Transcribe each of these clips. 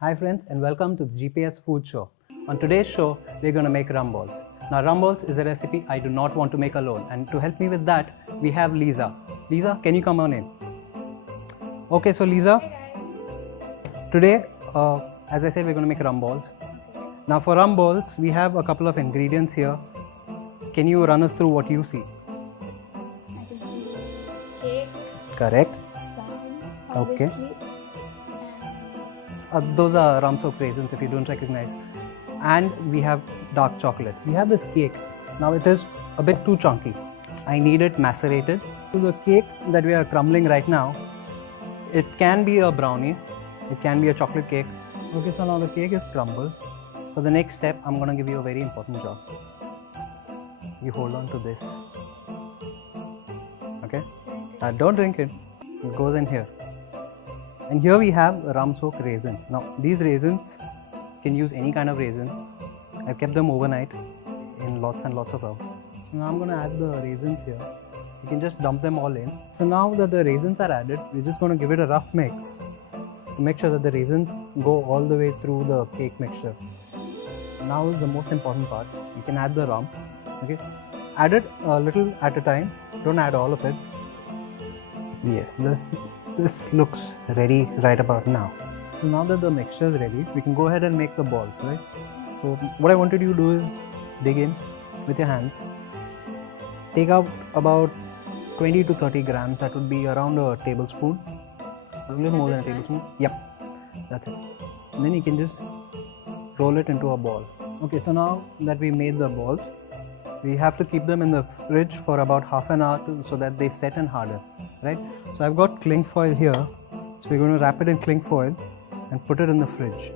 Hi friends and welcome to the GPS Food Show. On today's show, we're going to make rum balls. Now rum balls is a recipe I do not want to make alone, and to help me with that, we have Lisa. Lisa, can you come on in? Okay, so Lisa, today, as I said, we're going to make rum balls. Now for rum balls, we have a couple of ingredients here. Can you run us through what you see? I can see cake, Correct. rum, Okay. obviously, Those are rum soaked raisins if you don't recognize. And we have dark chocolate. We have this cake. Now it is a bit too chunky. I need it macerated. So the cake that we are crumbling right now, it can be a brownie, it can be a chocolate cake. Okay, so now the cake is crumbled. For the next step, I'm going to give you a very important job. You hold on to this. Okay? Now don't drink it. It goes in here. And here we have rum soaked raisins. Now these raisins, can use any kind of raisin. I've kept them overnight in lots and lots of rum. So now I'm going to add the raisins here. You can just dump them all in. So now that the raisins are added, we're just going to give it a rough mix to make sure that the raisins go all the way through the cake mixture. Now is the most important part. You can add the rum. Okay, add it a little at a time. Don't add all of it. Yes, this looks ready right about now. So now that the mixture is ready, we can go ahead and make the balls, right? So what I wanted you to do is dig in with your hands. Take out about 20 to 30 grams. That would be around a tablespoon. A little more than a tablespoon. Yep, that's it. And then you can just roll it into a ball. Okay, so now that we made the balls, we have to keep them in the fridge for about half an hour so that they set and harden, right? So I've got cling foil here. So we're going to wrap it in cling foil and put it in the fridge.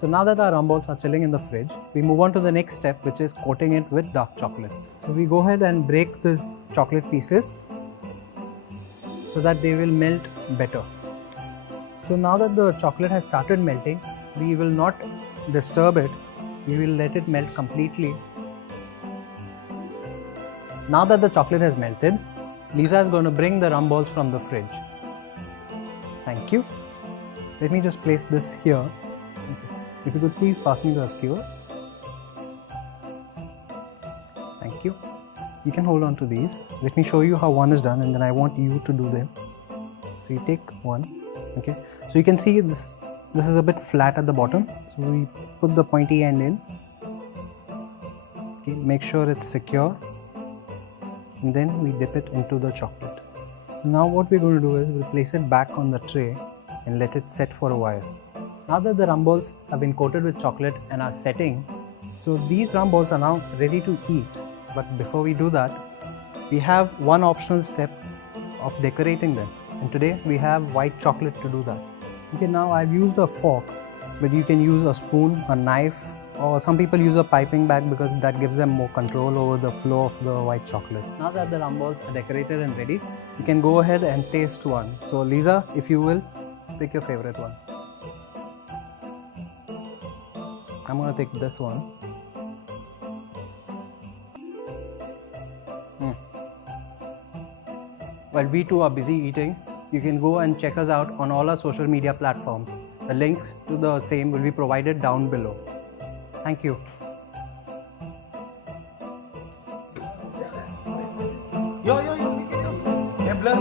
So now that our rum balls are chilling in the fridge, we move on to the next step, which is coating it with dark chocolate. So we go ahead and break these chocolate pieces so that they will melt better. So now that the chocolate has started melting, we will not disturb it. We will let it melt completely. Now that the chocolate has melted, Lisa is going to bring the rum balls from the fridge. Thank you. Let me just place this here. Okay. If you could please pass me the skewer. Thank you. You can hold on to these. Let me show you how one is done, and then I want you to do them. So you take one. Okay. So you can see this is a bit flat at the bottom. So we put the pointy end in. Okay. Make sure it's secure. And then we dip it into the chocolate. So now what we're going to do is we'll place it back on the tray and let it set for a while. Now that the rum balls have been coated with chocolate and are setting, so these rum balls are now ready to eat. But before we do that, we have one optional step of decorating them. And today we have white chocolate to do that. Okay, now I've used a fork, but you can use a spoon, a knife, or some people use a piping bag because that gives them more control over the flow of the white chocolate. Now that the rum balls are decorated and ready, you can go ahead and taste one. So Lisa, if you will, pick your favorite one. I'm going to take this one. While we two are busy eating, you can go and check us out on all our social media platforms. The links to the same will be provided down below. Thank you. Yo, blur.